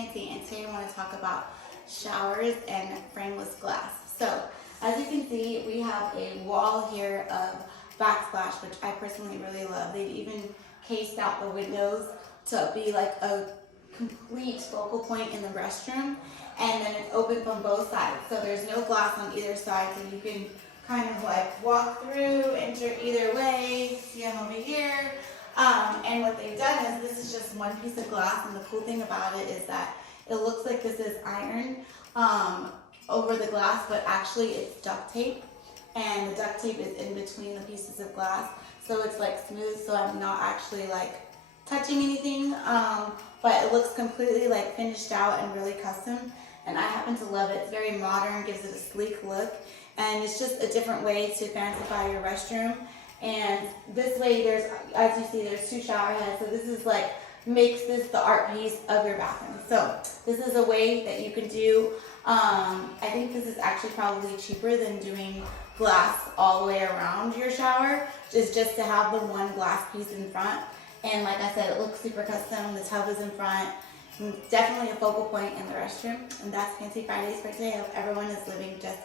Nancy, and today I want to talk about showers and frameless glass. So, as you can see, we have a wall here of backsplash, which I personally really love. They've even cased out the windows to be like a complete focal point in the restroom, and then it's open from both sides. So there's no glass on either side, so you can kind of like walk through, enter either way. See, I'm over here. And what they've done is this is just one piece of glass, and the cool thing about it is that it looks like this is iron over the glass, but actually it's duct tape, and the duct tape is in between the pieces of glass, so it's like smooth, so I'm not actually like touching anything, but it looks completely like finished out and really custom, and I happen to love it. It's very modern, gives it a sleek look, and it's just a different way to fancify your restroom. And this way, there's, as you see, there's two shower heads, so this is like, makes this the art piece of your bathroom. So this is a way that you can do, I think this is actually probably cheaper than doing glass all the way around your shower, is just to have the one glass piece in front. And like I said, it looks super custom, the tub is in front, definitely a focal point in the restroom. And that's Fancy Fridays for today. I hope everyone is living just